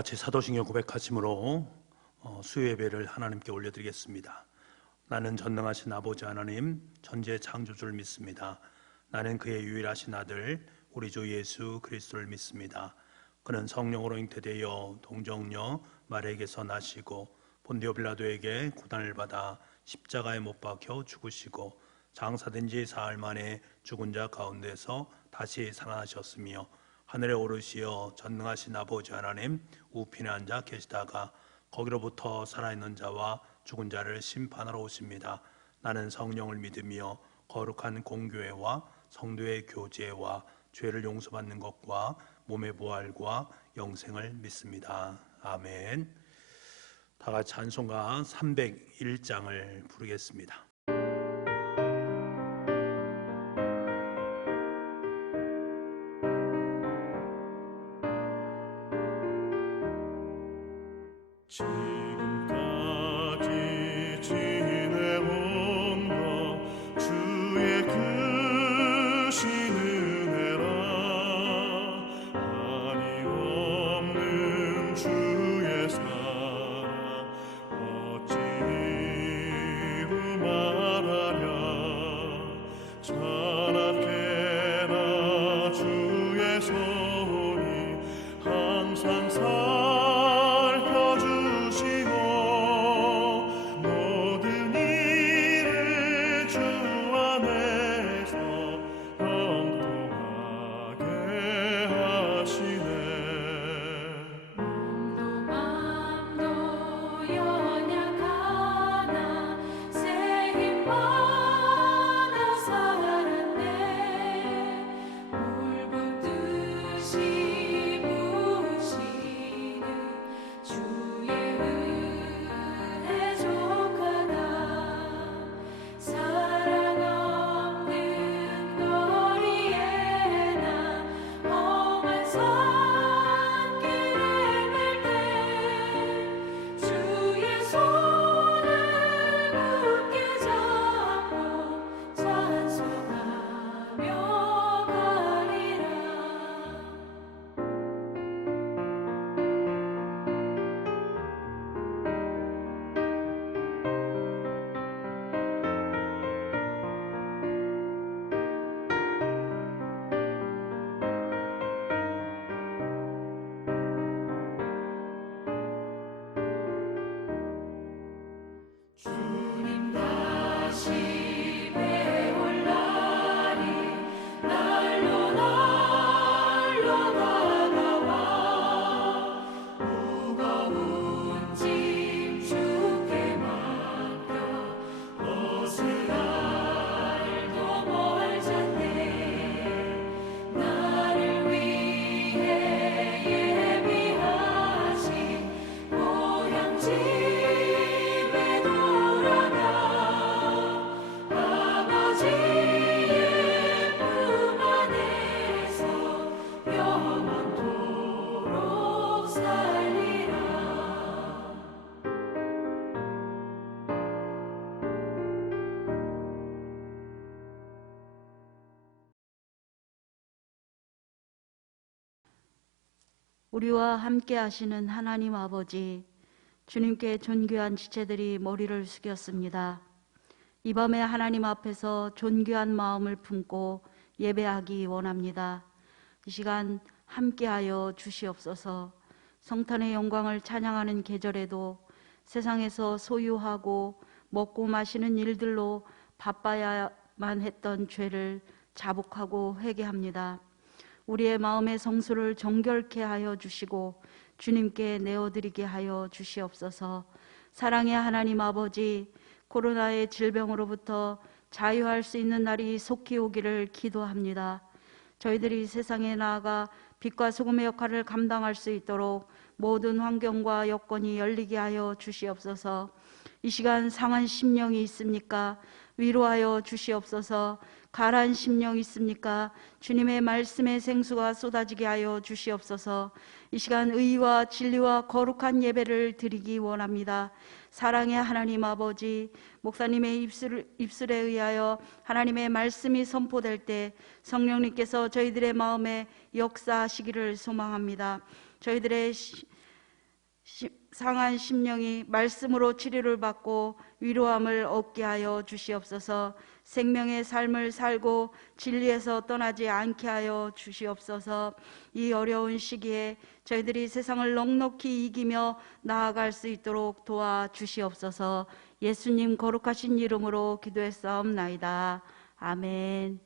같이 사도신경 고백하심으로 수요 예배를 하나님께 올려드리겠습니다. 나는 전능하신 아버지 하나님 전지의 창조주를 믿습니다. 나는 그의 유일하신 아들 우리 주 예수 그리스도를 믿습니다. 그는 성령으로 잉태되어 동정녀 마리아에게서 나시고 본디오 빌라도에게 고난을 받아 십자가에 못 박혀 죽으시고 장사된 지 사흘 만에 죽은 자 가운데서 다시 살아나셨으며 하늘에 오르시어 전능하신 아버지 하나님 우편에 앉아 계시다가 거기로부터 살아있는 자와 죽은 자를 심판하러 오십니다. 나는 성령을 믿으며 거룩한 공교회와 성도의 교제와 죄를 용서받는 것과 몸의 부활과 영생을 믿습니다. 아멘. 다 같이 찬송가 301장을 부르겠습니다. 지금까지 지내온 것 주의 크신 은혜라. 한이 없는 주의 사랑 어찌 이루 말하랴. 찬악해나 주의 손이 항상 우리와 함께 하시는 하나님 아버지, 주님께 존귀한 지체들이 머리를 숙였습니다. 이 밤에 하나님 앞에서 존귀한 마음을 품고 예배하기 원합니다. 이 시간 함께하여 주시옵소서. 성탄의 영광을 찬양하는 계절에도 세상에서 소유하고 먹고 마시는 일들로 바빠야만 했던 죄를 자복하고 회개합니다. 우리의 마음의 성소를 정결케 하여 주시고 주님께 내어드리게 하여 주시옵소서. 사랑의 하나님 아버지, 코로나의 질병으로부터 자유할 수 있는 날이 속히 오기를 기도합니다. 저희들이 세상에 나아가 빛과 소금의 역할을 감당할 수 있도록 모든 환경과 여건이 열리게 하여 주시옵소서. 이 시간 상한 심령이 있습니까? 위로하여 주시옵소서. 가라앉은 심령 있습니까? 주님의 말씀의 생수가 쏟아지게 하여 주시옵소서. 이 시간 의와 진리와 거룩한 예배를 드리기 원합니다. 사랑의 하나님 아버지, 목사님의 입술에 의하여 하나님의 말씀이 선포될 때 성령님께서 저희들의 마음에 역사하시기를 소망합니다. 저희들의 상한 심령이 말씀으로 치료를 받고 위로함을 얻게 하여 주시옵소서. 생명의 삶을 살고 진리에서 떠나지 않게 하여 주시옵소서. 이 어려운 시기에 저희들이 세상을 넉넉히 이기며 나아갈 수 있도록 도와주시옵소서. 예수님 거룩하신 이름으로 기도했사옵나이다. 아멘.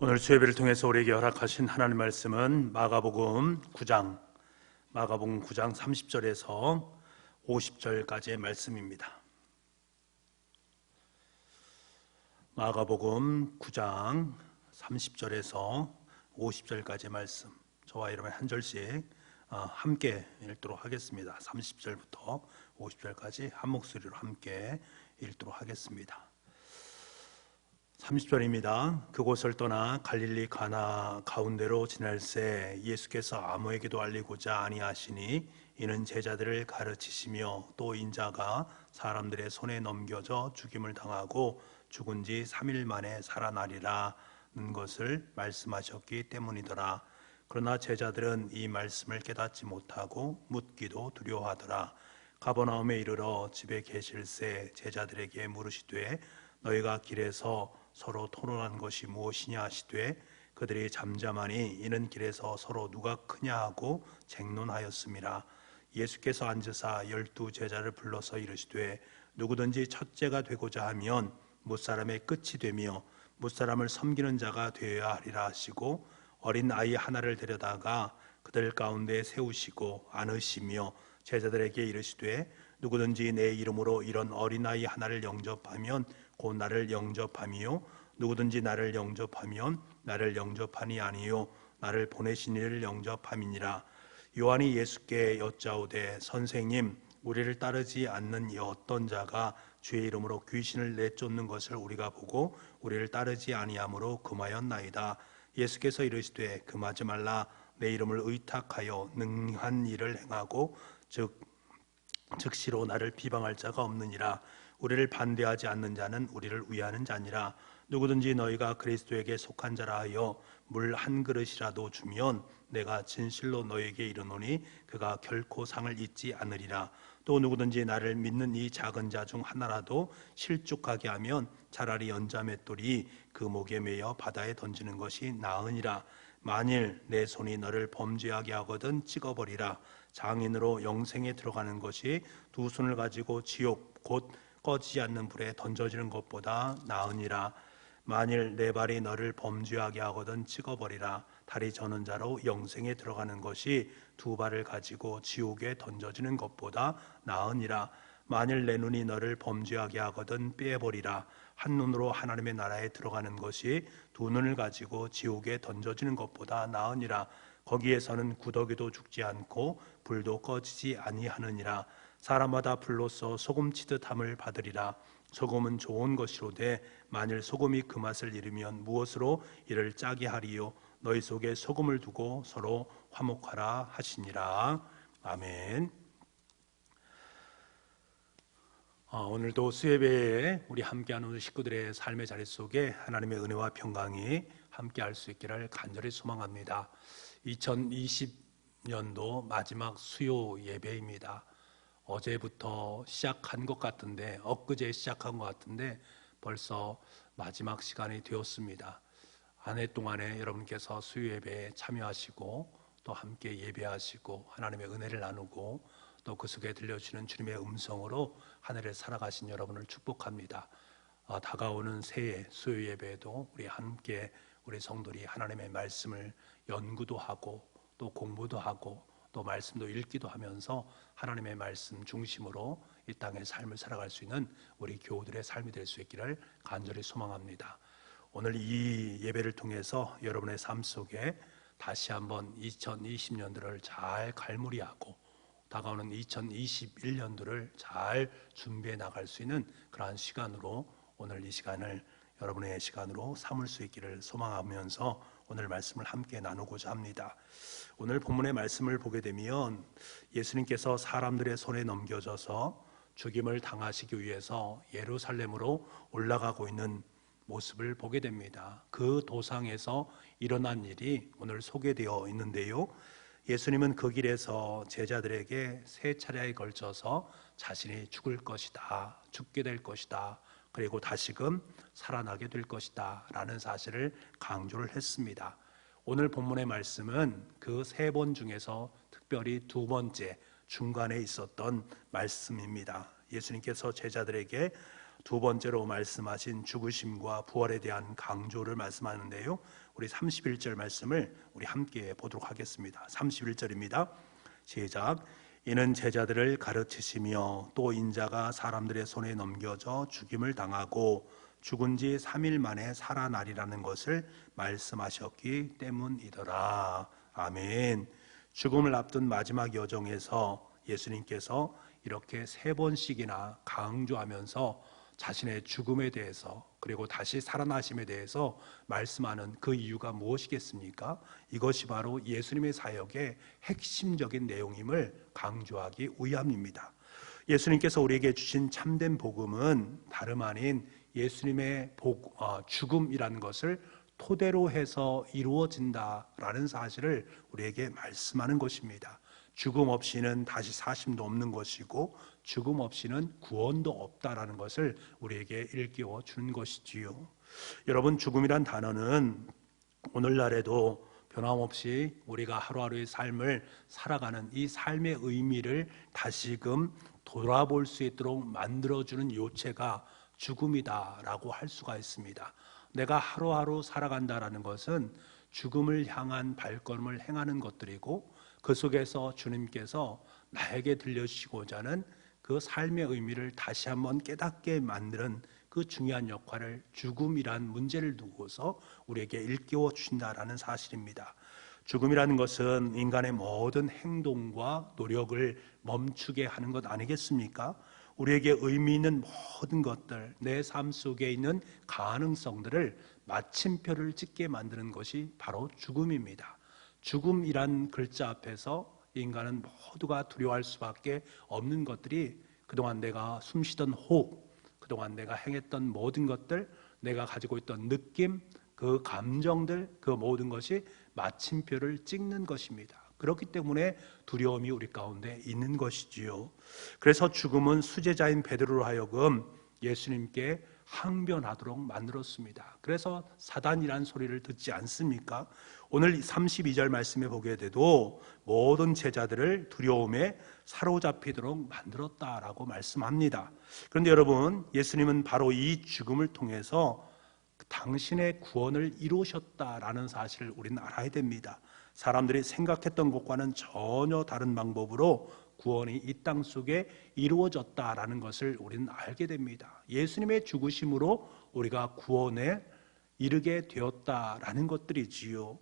오늘 수요예배를 통해서 우리에게 허락하신 하나님 말씀은 마가복음 9장 30절에서 50절까지의 말씀입니다. 마가복음 9장 30절에서 50절까지의 말씀, 저와 여러분 한 절씩 함께 읽도록 하겠습니다. 30절부터 50절까지 한 목소리로 함께 읽도록 하겠습니다. 30절입니다. 그곳을 떠나 갈릴리 가나 가운데로 지날새 예수께서 아무에게도 알리고자 아니하시니 이는 제자들을 가르치시며 또 인자가 사람들의 손에 넘겨져 죽임을 당하고 죽은 지 3일 만에 살아나리라는 것을 말씀하셨기 때문이더라. 그러나 제자들은 이 말씀을 깨닫지 못하고 묻기도 두려워하더라. 가버나움에 이르러 집에 계실새 제자들에게 물으시되 너희가 길에서 서로 토론한 것이 무엇이냐 하시되 그들이 잠잠하니 이는 길에서 서로 누가 크냐 하고 쟁론하였음이라. 예수께서 앉으사 12 제자를 불러서 이르시되 누구든지 첫째가 되고자 하면 무사람의 끝이 되며 무사람을 섬기는 자가 되어야 하리라 하시고 어린 아이 하나를 데려다가 그들 가운데 세우시고 안으시며 제자들에게 이르시되 누구든지 내 이름으로 이런 어린아이 하나를 영접하면 곧 나를 영접함이요 누구든지 나를 영접하면 나를 영접하니 아니요 나를 보내신 이를 영접함이니라. 요한이 예수께 여짜오되 선생님 우리를 따르지 않는 이 어떤 자가 주의 이름으로 귀신을 내쫓는 것을 우리가 보고 우리를 따르지 아니하므로 금하였나이다. 예수께서 이르시되 금하지 말라. 내 이름을 의탁하여 능한 일을 행하고 즉시로 나를 비방할 자가 없느니라. 우리를 반대하지 않는 자는 우리를 위하는 자니라. 누구든지 너희가 그리스도에게 속한 자라 하여 물 한 그릇이라도 주면 내가 진실로 너희에게 이르노니 그가 결코 상을 잊지 않으리라. 또 누구든지 나를 믿는 이 작은 자 중 하나라도 실족하게 하면 차라리 연자맷돌이 그 목에 매여 바다에 던지는 것이 나으니라. 만일 내 손이 너를 범죄하게 하거든 찍어버리라. 장인으로 영생에 들어가는 것이 두 손을 가지고 지옥 곧 꺼지지 않는 불에 던져지는 것보다 나으니라. 만일 내 발이 너를 범죄하게 하거든 찍어버리라. 다리 저는 자로 영생에 들어가는 것이 두 발을 가지고 지옥에 던져지는 것보다 나으니라. 만일 내 눈이 너를 범죄하게 하거든 빼버리라. 한 눈으로 하나님의 나라에 들어가는 것이 두 눈을 가지고 지옥에 던져지는 것보다 나으니라. 거기에서는 구더기도 죽지 않고 불도 꺼지지 아니하느니라. 사람마다 불로써 소금치듯함을 받으리라. 소금은 좋은 것이로되 만일 소금이 그 맛을 잃으면 무엇으로 이를 짜게 하리요. 너희 속에 소금을 두고 서로 화목하라 하시니라. 아멘. 오늘도 수예배에 우리 함께하는 우리 식구들의 삶의 자리 속에 하나님의 은혜와 평강이 함께할 수 있기를 간절히 소망합니다. 2020년도 마지막 수요 예배입니다. 어제부터 시작한 것 같은데 엊그제 시작한 것 같은데 벌써 마지막 시간이 되었습니다. 한 해 동안에 여러분께서 수요 예배에 참여하시고 또 함께 예배하시고 하나님의 은혜를 나누고 또 그 속에 들려주시는 주님의 음성으로 한 해를 살아가신 여러분을 축복합니다. 다가오는 새해 수요 예배에도 우리 함께 우리 성도들이 하나님의 말씀을 연구도 하고 또 공부도 하고 또 말씀도 읽기도 하면서 하나님의 말씀 중심으로 이 땅의 삶을 살아갈 수 있는 우리 교우들의 삶이 될 수 있기를 간절히 소망합니다. 오늘 이 예배를 통해서 여러분의 삶 속에 다시 한번 2020년도를 잘 갈무리하고 다가오는 2021년도를 잘 준비해 나갈 수 있는 그러한 시간으로 오늘 이 시간을 여러분의 시간으로 삼을 수 있기를 소망하면서 오늘 말씀을 함께 나누고자 합니다. 오늘 본문의 말씀을 보게 되면 예수님께서 사람들의 손에 넘겨져서 죽임을 당하시기 위해서 예루살렘으로 올라가고 있는 모습을 보게 됩니다. 그 도상에서 일어난 일이 오늘 소개되어 있는데요. 예수님은 그 길에서 제자들에게 세 차례에 걸쳐서 자신이 죽을 것이다, 죽게 될 것이다, 그리고 다시금 살아나게 될 것이다 라는 사실을 강조를 했습니다. 오늘 본문의 말씀은 그 세 번 중에서 특별히 두 번째 중간에 있었던 말씀입니다. 예수님께서 제자들에게 두 번째로 말씀하신 죽으심과 부활에 대한 강조를 말씀하는데요. 우리 31절 말씀을 우리 함께 보도록 하겠습니다. 31절입니다. 시작. 이는 제자들을 가르치시며 또 인자가 사람들의 손에 넘겨져 죽임을 당하고 죽은 지 3일 만에 살아나리라는 것을 말씀하셨기 때문이더라. 아멘. 죽음을 앞둔 마지막 여정에서 예수님께서 이렇게 세 번씩이나 강조하면서 자신의 죽음에 대해서 그리고 다시 살아나심에 대해서 말씀하는 그 이유가 무엇이겠습니까? 이것이 바로 예수님의 사역의 핵심적인 내용임을 강조하기 위함입니다. 예수님께서 우리에게 주신 참된 복음은 다름 아닌 예수님의 죽음이라는 것을 토대로 해서 이루어진다라는 사실을 우리에게 말씀하는 것입니다. 죽음 없이는 다시 사심도 없는 것이고 죽음 없이는 구원도 없다라는 것을 우리에게 일깨워 주는 것이지요. 여러분, 죽음이란 단어는 오늘날에도 변함없이 우리가 하루하루의 삶을 살아가는 이 삶의 의미를 다시금 돌아볼 수 있도록 만들어주는 요체가 죽음이다라고 할 수가 있습니다. 내가 하루하루 살아간다라는 것은 죽음을 향한 발걸음을 행하는 것들이고 그 속에서 주님께서 나에게 들려주시고자 하는 그 삶의 의미를 다시 한번 깨닫게 만드는 그 중요한 역할을 죽음이란 문제를 두고서 우리에게 일깨워 주신다라는 사실입니다. 죽음이라는 것은 인간의 모든 행동과 노력을 멈추게 하는 것 아니겠습니까? 우리에게 의미 있는 모든 것들, 내 삶 속에 있는 가능성들을 마침표를 찍게 만드는 것이 바로 죽음입니다. 죽음이란 글자 앞에서 인간은 모두가 두려워할 수밖에 없는 것들이 그동안 내가 숨쉬던 호흡, 그동안 내가 행했던 모든 것들, 내가 가지고 있던 느낌, 그 감정들, 그 모든 것이 마침표를 찍는 것입니다. 그렇기 때문에 두려움이 우리 가운데 있는 것이지요. 그래서 죽음은 수제자인 베드로로 하여금 예수님께 항변하도록 만들었습니다. 그래서 사단이란 소리를 듣지 않습니까? 오늘 32절 말씀에 보게 돼도 모든 제자들을 두려움에 사로잡히도록 만들었다라고 말씀합니다. 그런데 여러분, 예수님은 바로 이 죽음을 통해서 당신의 구원을 이루셨다라는 사실을 우리는 알아야 됩니다. 사람들이 생각했던 것과는 전혀 다른 방법으로 구원이 이 땅 속에 이루어졌다라는 것을 우리는 알게 됩니다. 예수님의 죽으심으로 우리가 구원에 이르게 되었다라는 것들이지요.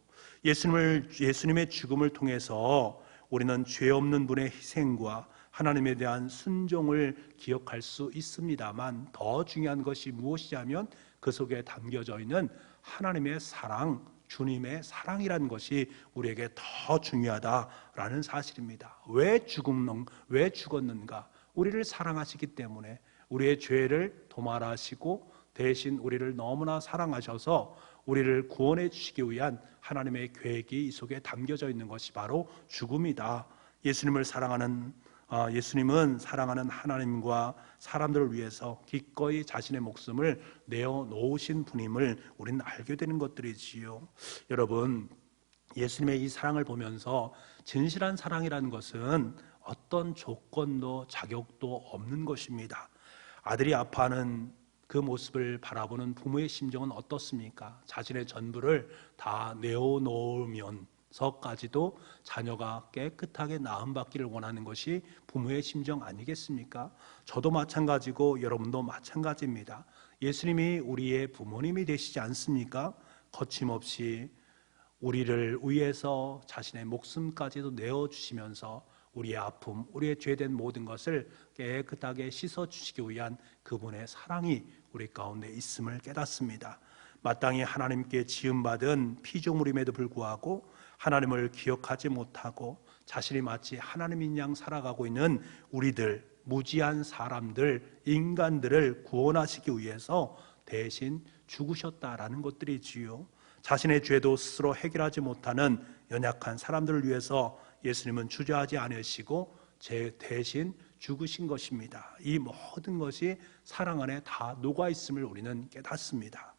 예수님의 죽음을 통해서 우리는 죄 없는 분의 희생과 하나님에 대한 순종을 기억할 수 있습니다만 더 중요한 것이 무엇이냐면 그 속에 담겨져 있는 하나님의 사랑, 주님의 사랑이라는 것이 우리에게 더 중요하다라는 사실입니다. 왜 죽었는가? 우리를 사랑하시기 때문에 우리의 죄를 도말하시고 대신 우리를 너무나 사랑하셔서 우리를 구원해 주시기 위한 하나님의 계획이 이 속에 담겨져 있는 것이 바로 죽음이다. 예수님은 사랑하는 하나님과 사람들을 위해서 기꺼이 자신의 목숨을 내어놓으신 분임을 우리는 알게 되는 것들이지요. 여러분, 예수님의 이 사랑을 보면서 진실한 사랑이라는 것은 어떤 조건도 자격도 없는 것입니다. 아들이 아파하는 그 모습을 바라보는 부모의 심정은 어떻습니까? 자신의 전부를 다 내어놓으면서까지도 자녀가 깨끗하게 나음받기를 원하는 것이 부모의 심정 아니겠습니까? 저도 마찬가지고 여러분도 마찬가지입니다. 예수님이 우리의 부모님이 되시지 않습니까? 거침없이 우리를 위해서 자신의 목숨까지도 내어주시면서 우리의 아픔, 우리의 죄된 모든 것을 깨끗하게 씻어주시기 위한 그분의 사랑이 우리 가운데 있음을 깨닫습니다. 마땅히 하나님께 지음받은 피조물임에도 불구하고 하나님을 기억하지 못하고 자신이 마치 하나님인 양 살아가고 있는 우리들, 무지한 사람들, 인간들을 구원하시기 위해서 대신 죽으셨다라는 것들이지요. 자신의 죄도 스스로 해결하지 못하는 연약한 사람들을 위해서 예수님은 주저하지 않으시고 대신 죽으신 것입니다. 이 모든 것이 사랑 안에 다 녹아 있음을 우리는 깨닫습니다.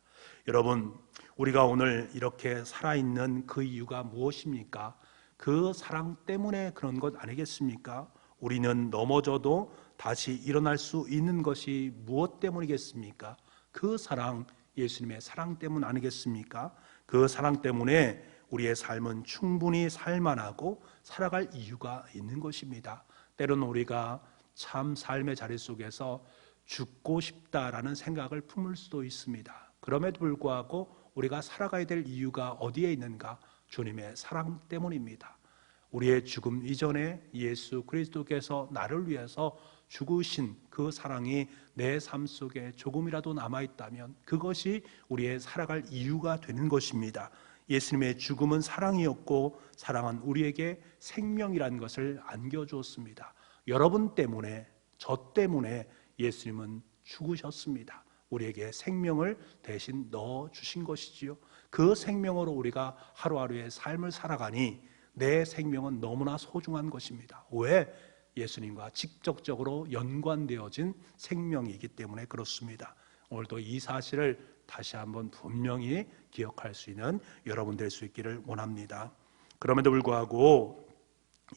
여러분, 우리가 오늘 이렇게 살아있는 그 이유가 무엇입니까? 그 사랑 때문에 그런 것 아니겠습니까? 우리는 넘어져도 다시 일어날 수 있는 것이 무엇 때문이겠습니까? 그 사랑, 예수님의 사랑 때문 아니겠습니까? 그 사랑 때문에 우리의 삶은 충분히 살만하고 살아갈 이유가 있는 것입니다. 때로는 우리가 참 삶의 자리 속에서 죽고 싶다라는 생각을 품을 수도 있습니다. 그럼에도 불구하고 우리가 살아가야 될 이유가 어디에 있는가? 주님의 사랑 때문입니다. 우리의 죽음 이전에 예수 그리스도께서 나를 위해서 죽으신 그 사랑이 내 삶 속에 조금이라도 남아있다면 그것이 우리의 살아갈 이유가 되는 것입니다. 예수님의 죽음은 사랑이었고 사랑은 우리에게 생명이라는 것을 안겨주었습니다. 여러분 때문에, 저 때문에 예수님은 죽으셨습니다. 우리에게 생명을 대신 넣어주신 것이지요. 그 생명으로 우리가 하루하루의 삶을 살아가니 내 생명은 너무나 소중한 것입니다. 왜? 예수님과 직접적으로 연관되어진 생명이기 때문에 그렇습니다. 오늘도 이 사실을 다시 한번 분명히 기억할 수 있는 여러분 될 수 있기를 원합니다. 그럼에도 불구하고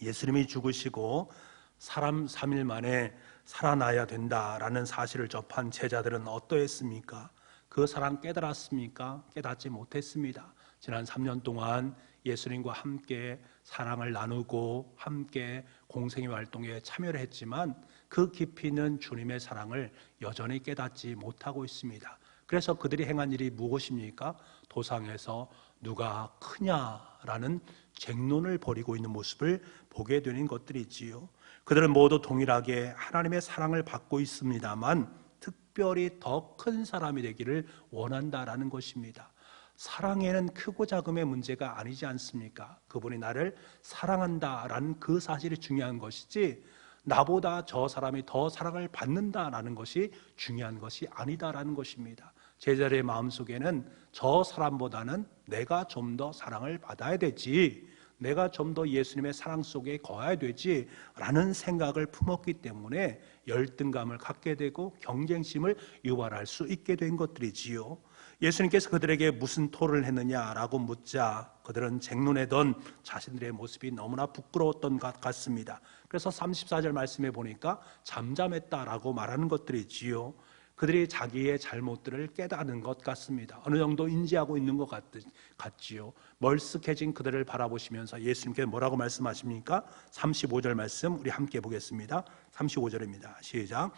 예수님이 죽으시고 사람 3일 만에 살아나야 된다라는 사실을 접한 제자들은 어떠했습니까? 그 사랑 깨달았습니까? 깨닫지 못했습니다. 지난 3년 동안 예수님과 함께 사랑을 나누고 함께 공생의 활동에 참여를 했지만 그 깊이 있는 주님의 사랑을 여전히 깨닫지 못하고 있습니다. 그래서 그들이 행한 일이 무엇입니까? 도상에서 누가 크냐라는 쟁론을 벌이고 있는 모습을 보게 되는 것들이지요. 그들은 모두 동일하게 하나님의 사랑을 받고 있습니다만 특별히 더 큰 사람이 되기를 원한다라는 것입니다. 사랑에는 크고 작음의 문제가 아니지 않습니까? 그분이 나를 사랑한다라는 그 사실이 중요한 것이지 나보다 저 사람이 더 사랑을 받는다라는 것이 중요한 것이 아니다라는 것입니다. 제자들의 마음속에는 저 사람보다는 내가 좀 더 사랑을 받아야 되지, 내가 좀 더 예수님의 사랑 속에 거해야 되지 라는 생각을 품었기 때문에 열등감을 갖게 되고 경쟁심을 유발할 수 있게 된 것들이지요. 예수님께서 그들에게 무슨 토론을 했느냐라고 묻자 그들은 쟁론하던 자신들의 모습이 너무나 부끄러웠던 것 같습니다. 그래서 34절 말씀에 보니까 잠잠했다라고 말하는 것들이지요. 그들이 자기의 잘못들을 깨닫는 것 같습니다. 어느 정도 인지하고 있는 것 같지요. 멀쓱해진 그들을 바라보시면서 예수님께서 뭐라고 말씀하십니까? 35절 말씀 우리 함께 보겠습니다. 35절입니다. 시작.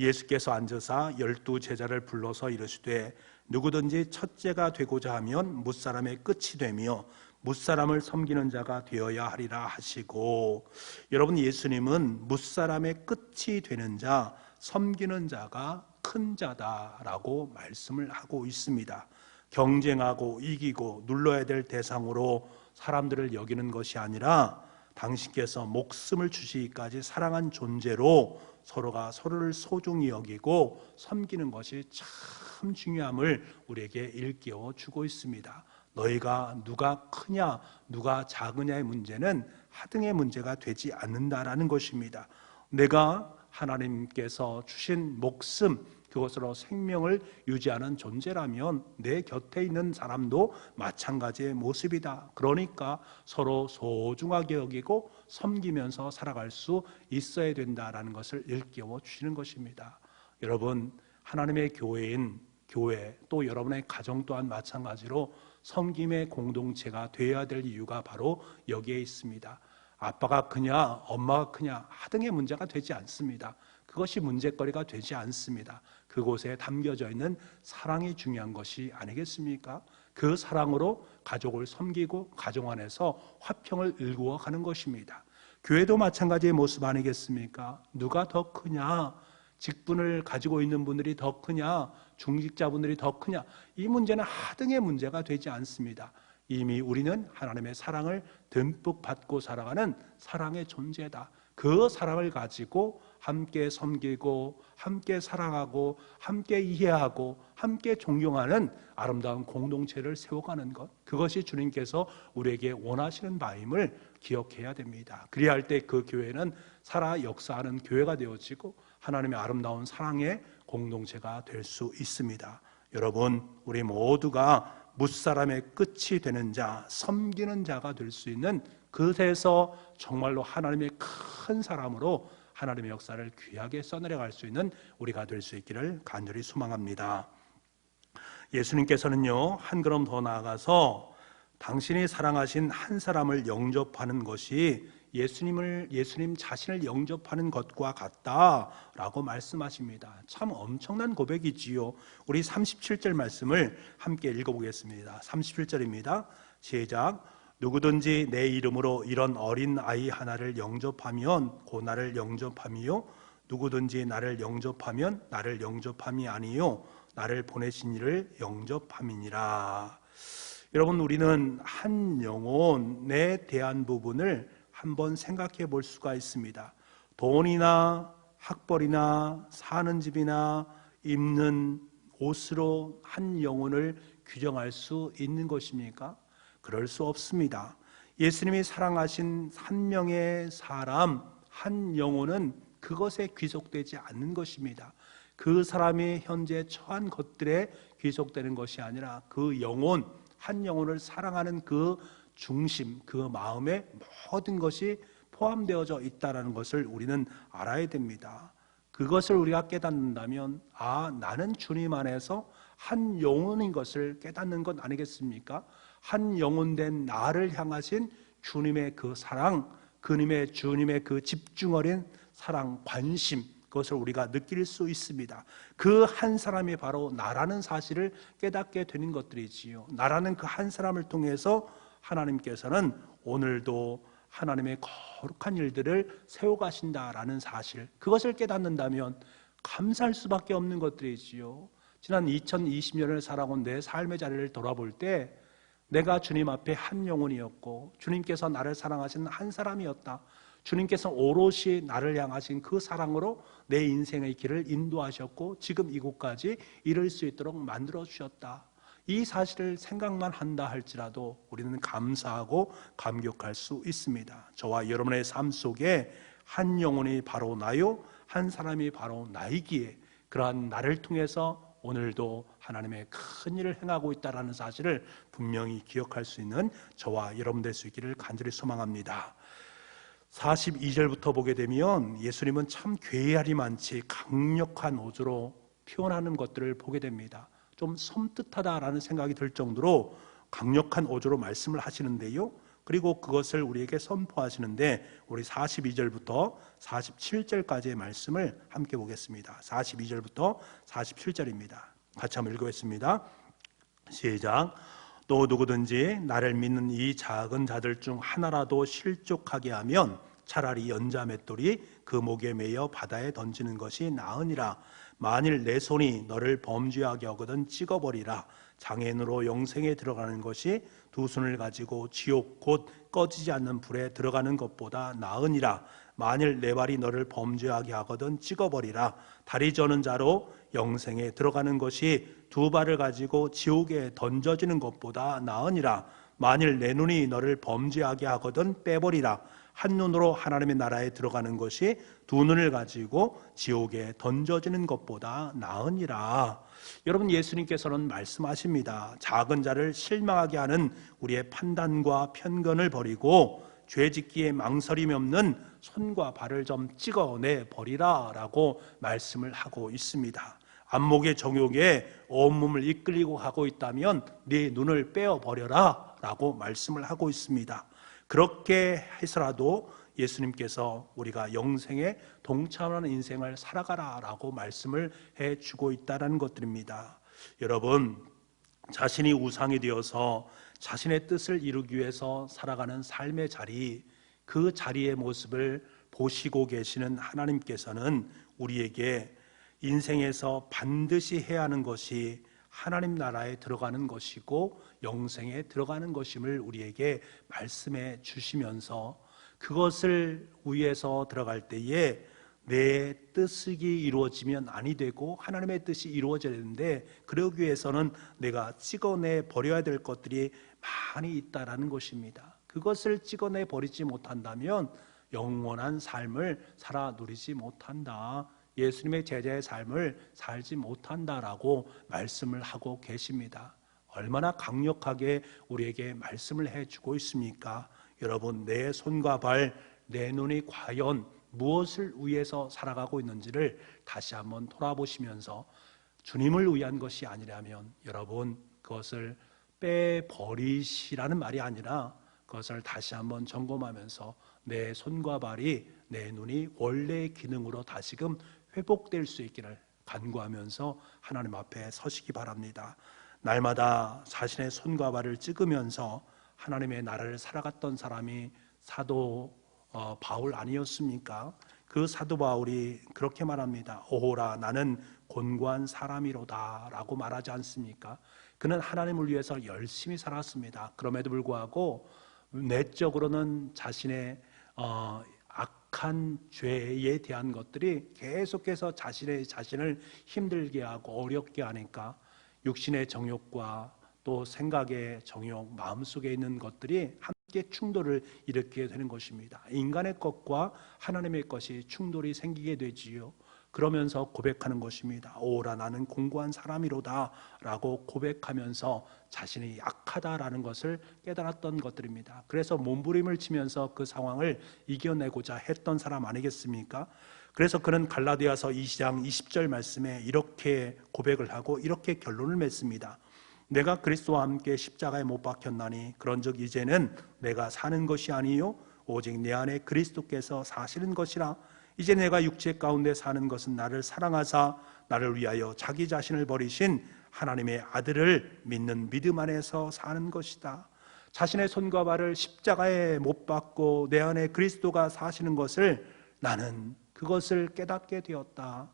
예수께서 앉으사 12 제자를 불러서 이르시되 누구든지 첫째가 되고자 하면 무사람의 끝이 되며 무사람을 섬기는 자가 되어야 하리라 하시고, 여러분 예수님은 무사람의 끝이 되는 자, 섬기는 자가 큰 자다라고 말씀을 하고 있습니다. 경쟁하고 이기고 눌러야 될 대상으로 사람들을 여기는 것이 아니라 당신께서 목숨을 주시기까지 사랑한 존재로 서로가 서로를 소중히 여기고 섬기는 것이 참 중요함을 우리에게 일깨워 주고 있습니다. 너희가 누가 크냐 누가 작으냐의 문제는 하등의 문제가 되지 않는다라는 것입니다. 내가 하나님께서 주신 목숨, 그것으로 생명을 유지하는 존재라면 내 곁에 있는 사람도 마찬가지의 모습이다. 그러니까 서로 소중하게 여기고 섬기면서 살아갈 수 있어야 된다라는 것을 일깨워 주시는 것입니다. 여러분, 하나님의 교회인 교회, 또 여러분의 가정 또한 마찬가지로 섬김의 공동체가 되어야 될 이유가 바로 여기에 있습니다. 아빠가 크냐 엄마가 크냐 하등의 문제가 되지 않습니다. 그것이 문제거리가 되지 않습니다. 그곳에 담겨져 있는 사랑이 중요한 것이 아니겠습니까? 그 사랑으로 가족을 섬기고 가정 안에서 화평을 일구어 가는 것입니다. 교회도 마찬가지의 모습 아니겠습니까? 누가 더 크냐? 직분을 가지고 있는 분들이 더 크냐? 중직자분들이 더 크냐? 이 문제는 하등의 문제가 되지 않습니다. 이미 우리는 하나님의 사랑을 듬뿍 받고 살아가는 사랑의 존재다. 그 사랑을 가지고 함께 섬기고 함께 사랑하고 함께 이해하고 함께 존경하는 아름다운 공동체를 세워가는 것, 그것이 주님께서 우리에게 원하시는 바임을 기억해야 됩니다. 그래야 할 때 그 교회는 살아 역사하는 교회가 되어지고 하나님의 아름다운 사랑의 공동체가 될 수 있습니다. 여러분, 우리 모두가 무사람의 끝이 되는 자, 섬기는 자가 될 수 있는 그곳에서 정말로 하나님의 큰 사람으로 하나님의 역사를 귀하게 써내려갈 수 있는 우리가 될 수 있기를 간절히 소망합니다. 예수님께서는요, 한 걸음 더 나아가서 당신이 사랑하신 한 사람을 영접하는 것이 예수님 자신을 영접하는 것과 같다라고 말씀하십니다. 참 엄청난 고백이지요. 우리 37절 말씀을 함께 읽어보겠습니다. 37절입니다. 시작. 누구든지 내 이름으로 이런 어린 아이 하나를 영접하면 곧 나를 영접함이요, 누구든지 나를 영접하면 나를 영접함이 아니요 나를 보내신 이를 영접함이니라. 여러분, 우리는 한 영혼에 대한 부분을 한번 생각해 볼 수가 있습니다. 돈이나 학벌이나 사는 집이나 입는 옷으로 한 영혼을 규정할 수 있는 것입니까? 그럴 수 없습니다. 예수님이 사랑하신 한 명의 사람, 한 영혼은 그것에 귀속되지 않는 것입니다. 그 사람이 현재 처한 것들에 귀속되는 것이 아니라 그 영혼, 한 영혼을 사랑하는 그 중심, 그 마음에 모든 것이 포함되어져 있다는 것을 우리는 알아야 됩니다. 그것을 우리가 깨닫는다면, 나는 주님 안에서 한 영혼인 것을 깨닫는 것 아니겠습니까? 한 영혼된 나를 향하신 주님의 그 사랑, 주님의 그 집중 어린 사랑, 관심, 그것을 우리가 느낄 수 있습니다. 그 한 사람이 바로 나라는 사실을 깨닫게 되는 것들이지요. 나라는 그 한 사람을 통해서 하나님께서는 오늘도 하나님의 거룩한 일들을 세워가신다라는 사실, 그것을 깨닫는다면 감사할 수밖에 없는 것들이지요. 지난 2020년을 살아온 내 삶의 자리를 돌아볼 때 내가 주님 앞에 한 영혼이었고 주님께서 나를 사랑하신 한 사람이었다. 주님께서 오롯이 나를 향하신 그 사랑으로 내 인생의 길을 인도하셨고 지금 이곳까지 이를 수 있도록 만들어 주셨다. 이 사실을 생각만 한다 할지라도 우리는 감사하고 감격할 수 있습니다. 저와 여러분의 삶 속에 한 영혼이 바로 나요, 한 사람이 바로 나이기에 그러한 나를 통해서 오늘도 하나님의 큰 일을 행하고 있다는 사실을 분명히 기억할 수 있는 저와 여러분 될 수 있기를 간절히 소망합니다. 42절부터 보게 되면 예수님은 참 괴이하리 많지 강력한 어조로 표현하는 것들을 보게 됩니다. 좀 섬뜩하다라는 생각이 들 정도로 강력한 어조로 말씀을 하시는데요, 그리고 그것을 우리에게 선포하시는데 우리 42절부터 47절까지의 말씀을 함께 보겠습니다. 42절부터 47절입니다. 같이 한번 읽어보겠습니다. 시작. 또 누구든지 나를 믿는 이 작은 자들 중 하나라도 실족하게 하면 차라리 연자 맷돌이 그 목에 매여 바다에 던지는 것이 나으니라. 만일 내 손이 너를 범죄하게 하거든 찍어버리라. 장애인으로 영생에 들어가는 것이 두 손을 가지고 지옥 곧 꺼지지 않는 불에 들어가는 것보다 나으니라. 만일 내 발이 너를 범죄하게 하거든 찍어버리라. 다리 저는 자로 영생에 들어가는 것이 두 발을 가지고 지옥에 던져지는 것보다 나으니라. 만일 내 눈이 너를 범죄하게 하거든 빼버리라. 한 눈으로 하나님의 나라에 들어가는 것이 두 눈을 가지고 지옥에 던져지는 것보다 나으니라. 여러분, 예수님께서는 말씀하십니다. 작은 자를 실망하게 하는 우리의 판단과 편견을 버리고 죄짓기에 망설임이 없는 손과 발을 좀 찍어내 버리라 라고 말씀을 하고 있습니다. 안목의 정욕에 온몸을 이끌리고 가고 있다면 네 눈을 빼어버려라 라고 말씀을 하고 있습니다. 그렇게 해서라도 예수님께서 우리가 영생에 동참하는 인생을 살아가라 라고 말씀을 해주고 있다는 것들입니다. 여러분, 자신이 우상이 되어서 자신의 뜻을 이루기 위해서 살아가는 삶의 자리, 그 자리의 모습을 보시고 계시는 하나님께서는 우리에게 인생에서 반드시 해야 하는 것이 하나님 나라에 들어가는 것이고 영생에 들어가는 것임을 우리에게 말씀해 주시면서, 그것을 위해서 들어갈 때에 내 뜻이 이루어지면 아니 되고 하나님의 뜻이 이루어져야 되는데, 그러기 위해서는 내가 찍어내 버려야 될 것들이 많이 있다라는 것입니다. 그것을 찍어내 버리지 못한다면 영원한 삶을 살아 누리지 못한다, 예수님의 제자의 삶을 살지 못한다라고 말씀을 하고 계십니다. 얼마나 강력하게 우리에게 말씀을 해주고 있습니까? 여러분, 내 손과 발, 내 눈이 과연 무엇을 위해서 살아가고 있는지를 다시 한번 돌아보시면서, 주님을 위한 것이 아니라면 여러분 그것을 빼버리시라는 말이 아니라 그것을 다시 한번 점검하면서 내 손과 발이, 내 눈이 원래의 기능으로 다시금 회복될 수 있기를 간구하면서 하나님 앞에 서시기 바랍니다. 날마다 자신의 손과 발을 찍으면서 하나님의 나라를 살아갔던 사람이 사도 바울 아니었습니까? 그 사도 바울이 그렇게 말합니다. 오호라, 나는 곤고한 사람이로다 라고 말하지 않습니까? 그는 하나님을 위해서 열심히 살았습니다. 그럼에도 불구하고 내적으로는 자신의 악한 죄에 대한 것들이 계속해서 자신을 힘들게 하고 어렵게 하니까 육신의 정욕과 또 생각의 정욕, 마음속에 있는 것들이 함께 충돌을 일으키게 되는 것입니다. 인간의 것과 하나님의 것이 충돌이 생기게 되지요. 그러면서 고백하는 것입니다. 오라, 나는 공고한 사람이로다 라고 고백하면서 자신이 약하다라는 것을 깨달았던 것들입니다. 그래서 몸부림을 치면서 그 상황을 이겨내고자 했던 사람 아니겠습니까? 그래서 그는 갈라디아서 2장 20절 말씀에 이렇게 고백을 하고 이렇게 결론을 맺습니다. 내가 그리스도와 함께 십자가에 못 박혔나니 그런즉 이제는 내가 사는 것이 아니요 오직 내 안에 그리스도께서 사시는 것이라. 이제 내가 육체 가운데 사는 것은 나를 사랑하사 나를 위하여 자기 자신을 버리신 하나님의 아들을 믿는 믿음 안에서 사는 것이다. 자신의 손과 발을 십자가에 못 박고 내 안에 그리스도가 사시는 것을 나는 그것을 깨닫게 되었다.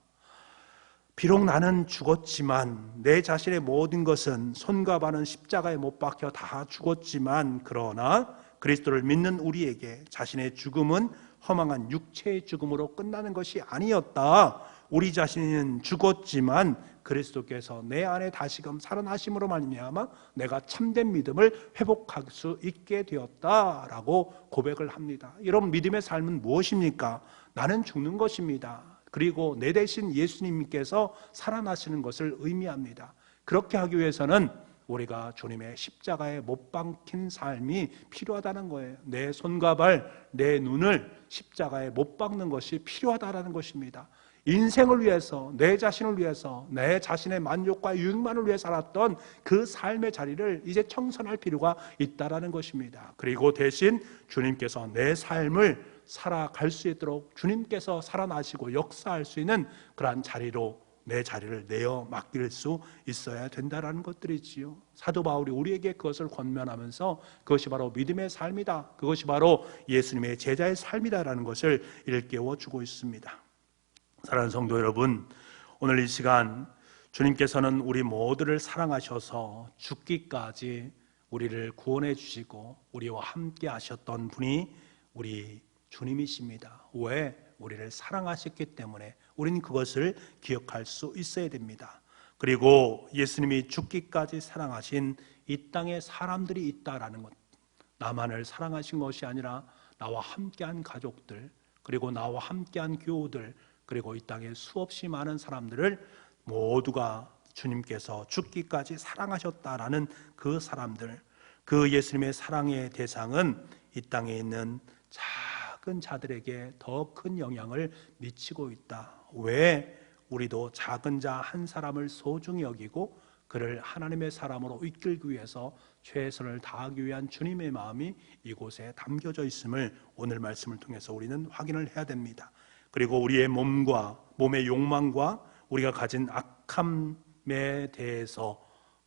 비록 나는 죽었지만, 내 자신의 모든 것은, 손과 발은 십자가에 못 박혀 다 죽었지만, 그러나 그리스도를 믿는 우리에게 자신의 죽음은 허망한 육체의 죽음으로 끝나는 것이 아니었다. 우리 자신은 죽었지만 그리스도께서 내 안에 다시금 살아나심으로 말미암아 내가 참된 믿음을 회복할 수 있게 되었다라고 고백을 합니다. 여러분, 믿음의 삶은 무엇입니까? 나는 죽는 것입니다. 그리고 내 대신 예수님께서 살아나시는 것을 의미합니다. 그렇게 하기 위해서는 우리가 주님의 십자가에 못 박힌 삶이 필요하다는 거예요. 내 손과 발, 내 눈을 십자가에 못 박는 것이 필요하다는 것입니다. 인생을 위해서, 내 자신을 위해서, 내 자신의 만족과 유익만을 위해 살았던 그 삶의 자리를 이제 청산할 필요가 있다는 것입니다. 그리고 대신 주님께서 내 삶을 살아갈 수 있도록 주님께서 살아나시고 역사할 수 있는 그러한 자리로 내 자리를 내어 맡길 수 있어야 된다는 것들이지요. 사도 바울이 우리에게 그것을 권면하면서 그것이 바로 믿음의 삶이다, 그것이 바로 예수님의 제자의 삶이다라는 것을 일깨워 주고 있습니다. 사랑하는 성도 여러분, 오늘 이 시간 주님께서는 우리 모두를 사랑하셔서 죽기까지 우리를 구원해 주시고 우리와 함께 하셨던 분이 우리 주님이십니다. 왜? 우리를 사랑하셨기 때문에 우린 그것을 기억할 수 있어야 됩니다. 그리고 예수님이 죽기까지 사랑하신 이 땅에 사람들이 있다라는 것, 나만을 사랑하신 것이 아니라 나와 함께한 가족들, 그리고 나와 함께한 교우들, 그리고 이 땅에 수없이 많은 사람들을 모두가 주님께서 죽기까지 사랑하셨다라는 그 사람들, 그 예수님의 사랑의 대상은 이 땅에 있는 작은 자들에게 더 큰 영향을 미치고 있다. 왜? 우리도 작은 자 한 사람을 소중히 여기고 그를 하나님의 사람으로 이끌기 위해서 최선을 다하기 위한 주님의 마음이 이곳에 담겨져 있음을 오늘 말씀을 통해서 우리는 확인을 해야 됩니다. 그리고 우리의 몸과 몸의 욕망과 우리가 가진 악함에 대해서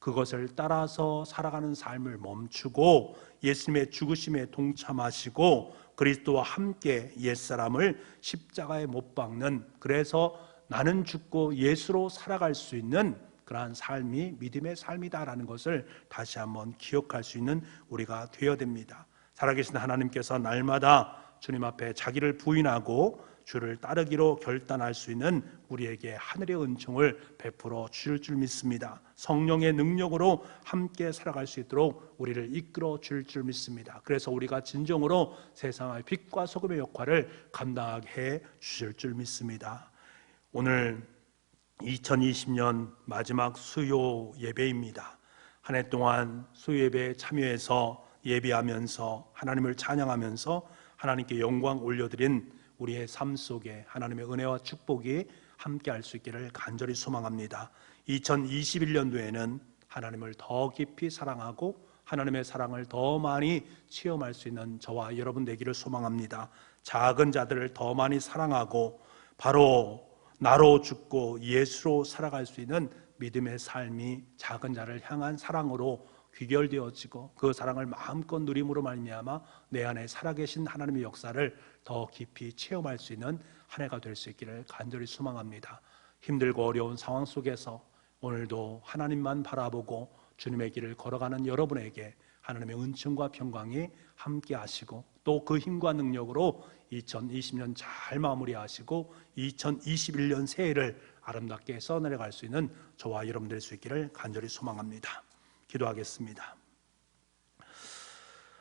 그것을 따라서 살아가는 삶을 멈추고 예수님의 죽으심에 동참하시고 그리스도와 함께 옛사람을 십자가에 못 박는, 그래서 나는 죽고 예수로 살아갈 수 있는 그러한 삶이 믿음의 삶이다라는 것을 다시 한번 기억할 수 있는 우리가 되어야 됩니다. 살아계신 하나님께서 날마다 주님 앞에 자기를 부인하고 주를 따르기로 결단할 수 있는 우리에게 하늘의 은총을 베풀어 주실 줄 믿습니다. 성령의 능력으로 함께 살아갈 수 있도록 우리를 이끌어 줄 줄 믿습니다. 그래서 우리가 진정으로 세상의 빛과 소금의 역할을 감당하게 해 주실 줄 믿습니다. 오늘 2020년 마지막 수요 예배입니다. 한 해 동안 수요 예배에 참여해서 예배하면서 하나님을 찬양하면서 하나님께 영광 올려드린 우리의 삶 속에 하나님의 은혜와 축복이 함께 할 수 있기를 간절히 소망합니다. 2021년도에는 하나님을 더 깊이 사랑하고 하나님의 사랑을 더 많이 체험할 수 있는 저와 여러분 되기를 소망합니다. 작은 자들을 더 많이 사랑하고 바로 나로 죽고 예수로 살아갈 수 있는 믿음의 삶이 작은 자를 향한 사랑으로 귀결되어지고 그 사랑을 마음껏 누림으로 말미암아 내 안에 살아계신 하나님의 역사를 더 깊이 체험할 수 있는 한 해가 될 수 있기를 간절히 소망합니다. 힘들고 어려운 상황 속에서 오늘도 하나님만 바라보고 주님의 길을 걸어가는 여러분에게 하나님의 은총과 평강이 함께 하시고 또 그 힘과 능력으로 2020년 잘 마무리하시고 2021년 새해를 아름답게 써내려갈 수 있는 저와 여러분 될 수 있기를 간절히 소망합니다. 기도하겠습니다.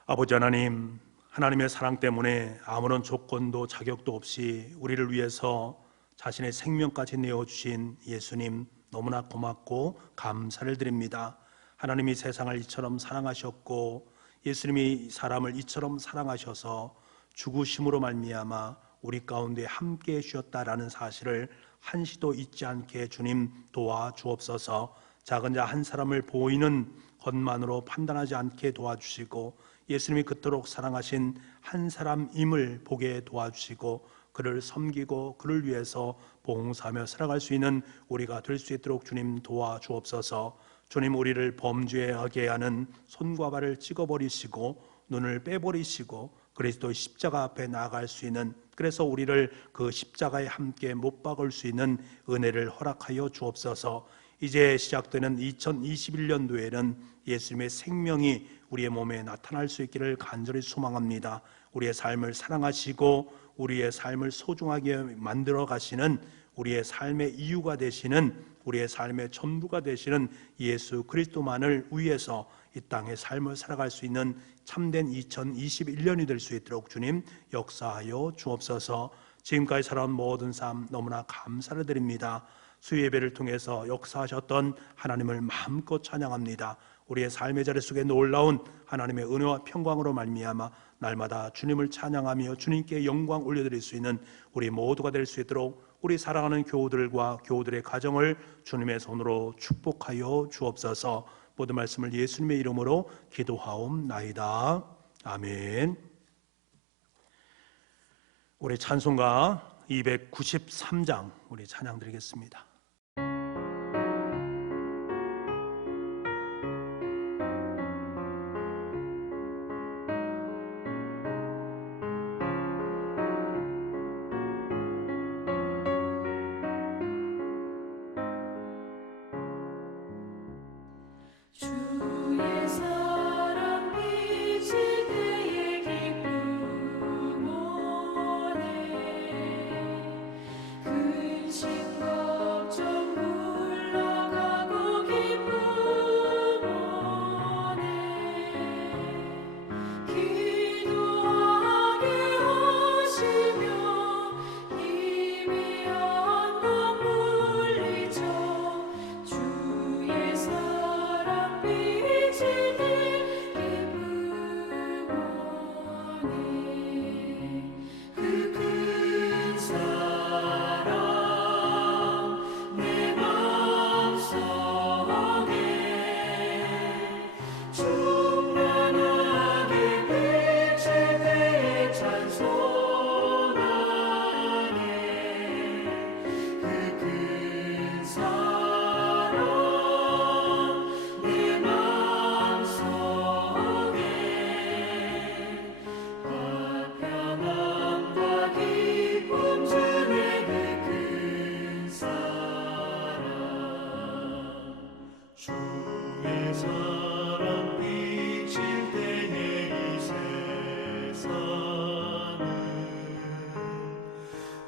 아버지 하나님, 하나님의 사랑 때문에 아무런 조건도 자격도 없이 우리를 위해서 자신의 생명까지 내어주신 예수님 너무나 고맙고 감사를 드립니다. 하나님이 세상을 이처럼 사랑하셨고 예수님이 사람을 이처럼 사랑하셔서 죽으심으로 말미암아 우리 가운데 함께해 주셨다라는 사실을 한시도 잊지 않게 주님 도와주옵소서. 작은 자 한 사람을 보이는 것만으로 판단하지 않게 도와주시고 예수님이 그토록 사랑하신 한 사람임을 보게 도와주시고 그를 섬기고 그를 위해서 봉사하며 살아갈 수 있는 우리가 될 수 있도록 주님 도와주옵소서. 주님, 우리를 범죄하게 하는 손과 발을 찍어버리시고 눈을 빼버리시고 그리스도의 십자가 앞에 나아갈 수 있는, 그래서 우리를 그 십자가에 함께 못 박을 수 있는 은혜를 허락하여 주옵소서. 이제 시작되는 2021년도에는 예수님의 생명이 우리의 몸에 나타날 수 있기를 간절히 소망합니다. 우리의 삶을 사랑하시고 우리의 삶을 소중하게 만들어 가시는, 우리의 삶의 이유가 되시는, 우리의 삶의 전부가 되시는 예수 그리스도만을 위해서 이 땅의 삶을 살아갈 수 있는 참된 2021년이 될 수 있도록 주님 역사하여 주옵소서. 지금까지 살아온 모든 삶 너무나 감사를 드립니다. 수요 예배를 통해서 역사하셨던 하나님을 마음껏 찬양합니다. 우리의 삶의 자리 속에 놀라운 하나님의 은혜와 평강으로 말미암아 날마다 주님을 찬양하며 주님께 영광 올려드릴 수 있는 우리 모두가 될 수 있도록 우리 사랑하는 교우들과 교우들의 가정을 주님의 손으로 축복하여 주옵소서. 모든 말씀을 예수님의 이름으로 기도하옵나이다. 아멘. 우리 찬송가 293장 우리 찬양 드리겠습니다. 주의 사랑 빛이 그의 기쁨 오네 근심 걱정 사랑 비칠 때에 이 세상은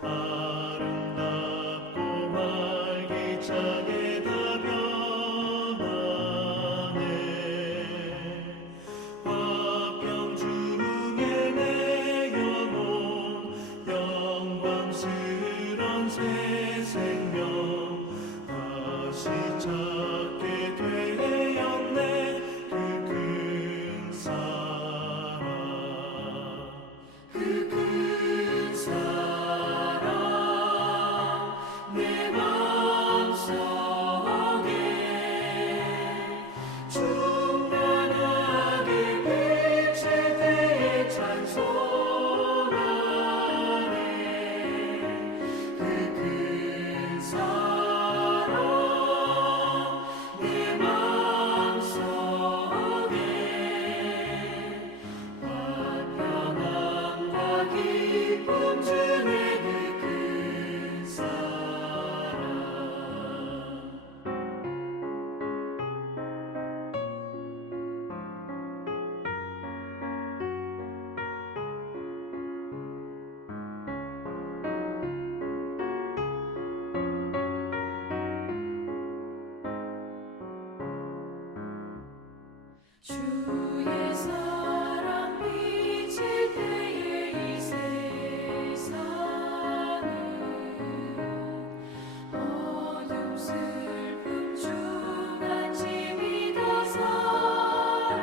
아름답고 활기차게 다 변하네. 화평 중에 내 영혼 영광스런 새 생명 다시 찾게 되었네. 그 큰 사랑, 그 큰 사랑 내 마음속에 충만하게 비칠 때에 찬송하네. 그 큰 사랑 내 마음속에 화평함과 기쁨 주네. 그 큰 사랑. 주의 사랑 비칠 때에 이 세상은 어둠 슬픔 중한 짐이 다 사라져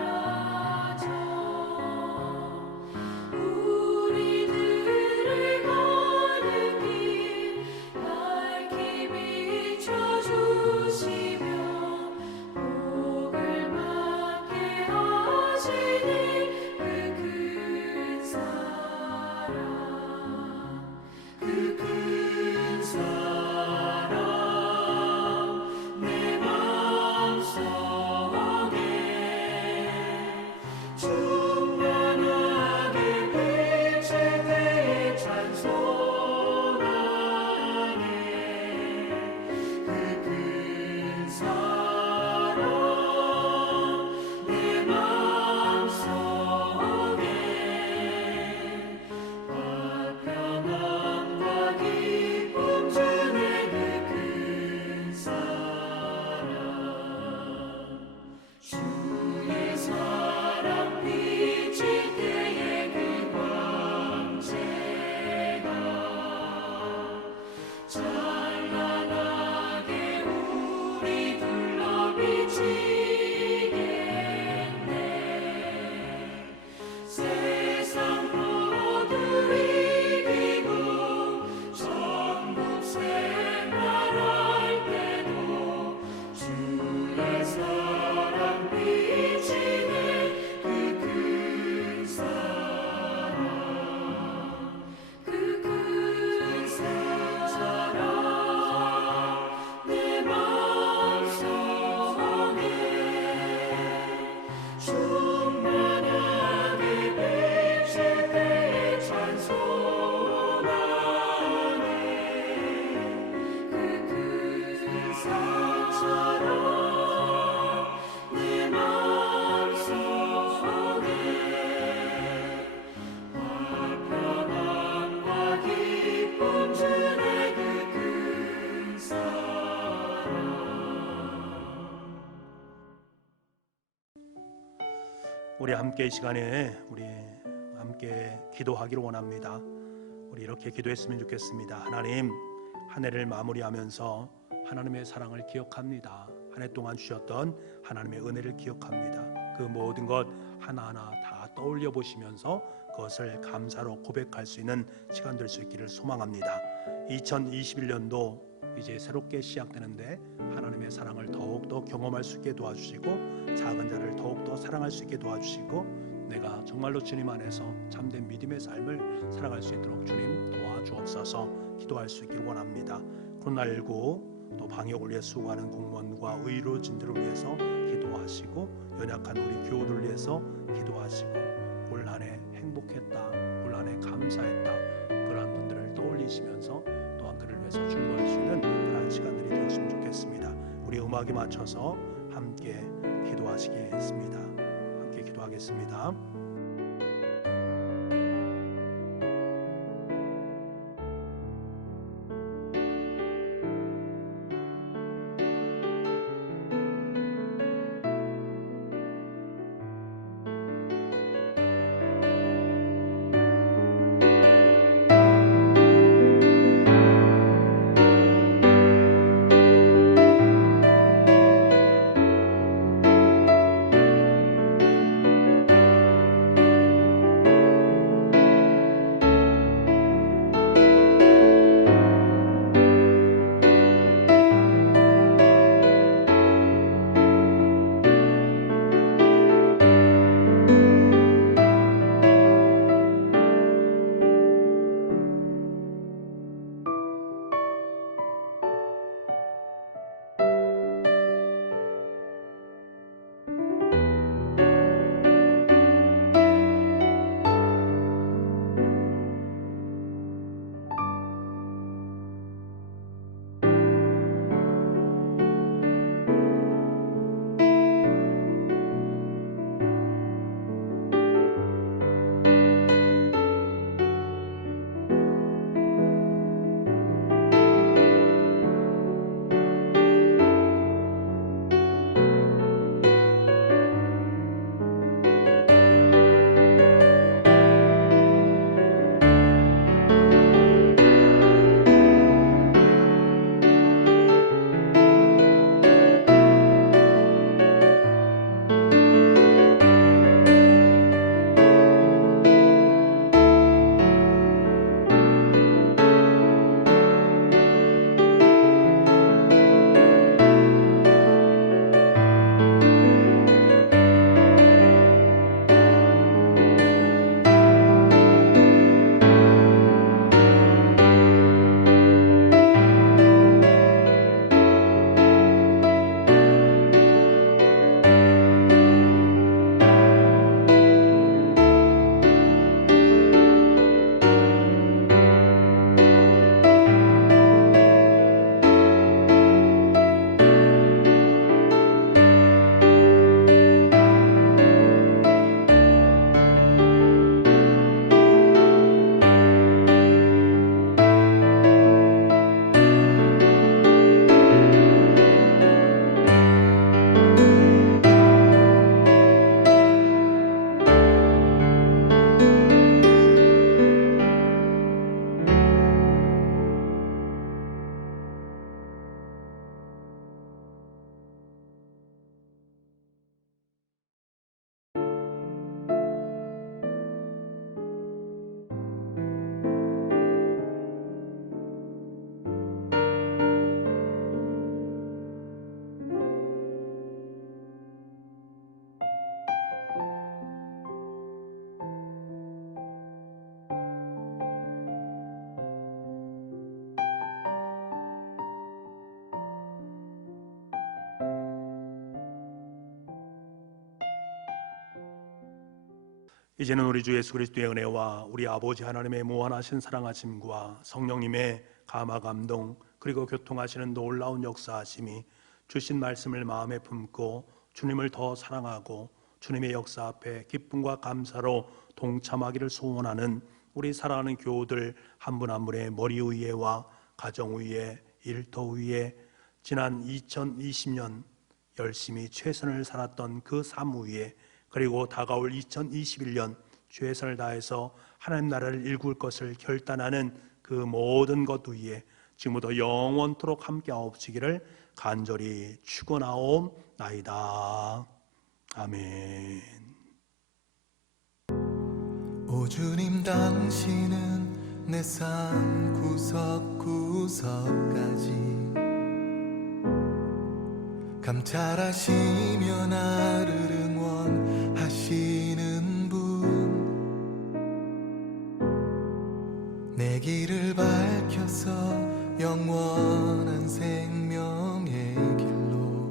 우리들을 가득히 밝히 비춰주시며 복을 받게 하시니 그 큰 사랑, 그 큰 사랑 내 마음속에 충만하게 비칠 때에 찬송하네. 그 큰 사랑 내 마음속에 화평함과 기쁨 주네. 그 큰 사랑, 주의 사랑 비칠 때에 그 광채가 찬란하게 우리 둘러 비치겠네. 세상 모두 이기고 천국 생활할 때도 주의 사랑 비치네. 그 큰 사랑, 그 큰 사랑 내 마음속에 충만하게 비칠 때에 찬송하네. 그 큰 사랑 내 마음속에 화평함과 기쁨 주네. 그 큰 사랑. 우리 함께 이 시간에 우리 함께 기도하기를 원합니다. 우리 이렇게 기도했으면 좋겠습니다. 하나님, 한 해를 마무리하면서 하나님의 사랑을 기억합니다. 한 해 동안 주셨던 하나님의 은혜를 기억합니다. 그 모든 것 하나하나 다 떠올려 보시면서 그것을 감사로 고백할 수 있는 시간 될 수 있기를 소망합니다. 2021년도 이제 새롭게 시작되는데 하나님의 사랑을 더욱더 경험할 수 있게 도와주시고 작은 자를 더욱더 사랑할 수 있게 도와주시고 내가 정말로 주님 안에서 참된 믿음의 삶을 살아갈 수 있도록 주님 도와주옵소서. 기도할 수 있기를 원합니다. 코로나19 또 방역을 위해 수고하는 공무원과 의료진들을 위해서 기도하시고 연약한 우리 교우들을 위해서 기도하시고 올 한 해 행복했다, 올 한 해 감사했다, 그러한 분들을 떠올리시면서 또한 그를 위해서 중보할 수 있는 그러한 시간들이 되었으면 좋겠습니다. 우리 음악에 맞춰서 함께 기도하시겠습니다. 함께 기도하겠습니다. 이제는 우리 주 예수 그리스도의 은혜와 우리 아버지 하나님의 무한하신 사랑하심과 성령님의 감화 감동 그리고 교통하시는 놀라운 역사하심이 주신 말씀을 마음에 품고 주님을 더 사랑하고 주님의 역사 앞에 기쁨과 감사로 동참하기를 소원하는 우리 사랑하는 교우들 한 분 한 분의 머리 위에와 가정 위에 일터 위에 지난 2020년 열심히 최선을 살았던 그 삶 위에 그리고 다가올 2021년 최선을 다해서 하나님 나라를 일굴 것을 결단하는 그 모든 것 위에 지금부터 영원토록 함께하옵시기를 간절히 축원하옵나이다. 아멘. 오 주님, 당신은 내 삶 구석구석까지 감찰하시며 나를 응원하시는 분, 내 길을 밝혀서 영원한 생명의 길로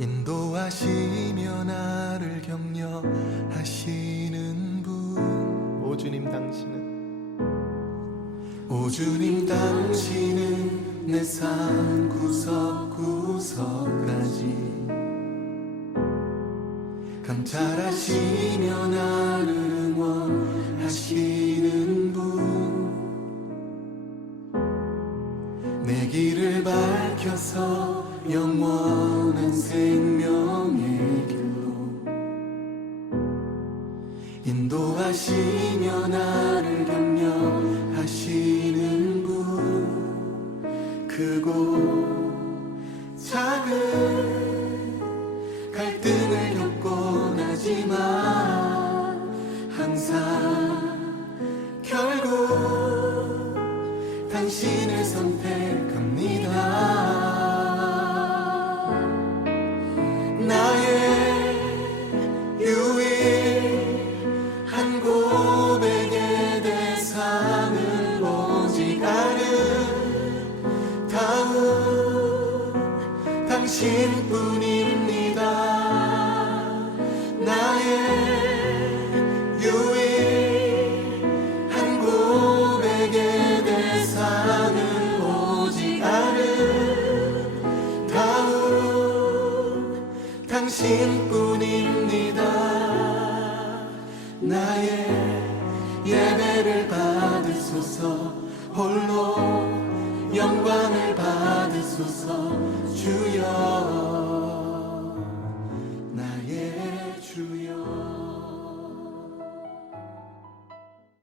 인도하시며 나를 격려하시는 분. 오 주님, 당신은 오 주님, 당신은 내 삶 구석구석까지 감찰하시며 나를 응원하시는 분 내 길을 밝혀서 영원한 생명의 길로 인도하시며 나를 격려하시는 분 크고 작은 갈등을 겪곤 하지만 항상 결국 당신을 선택합니다. 나의 유일한 고백의 대상은 오직 아름다운 당신뿐입니다. 나의 유일한 고백의 대상은 오직 아름다운 당신뿐입니다. 나의 예배를 받으소서 홀로 영광을 받으소서 주여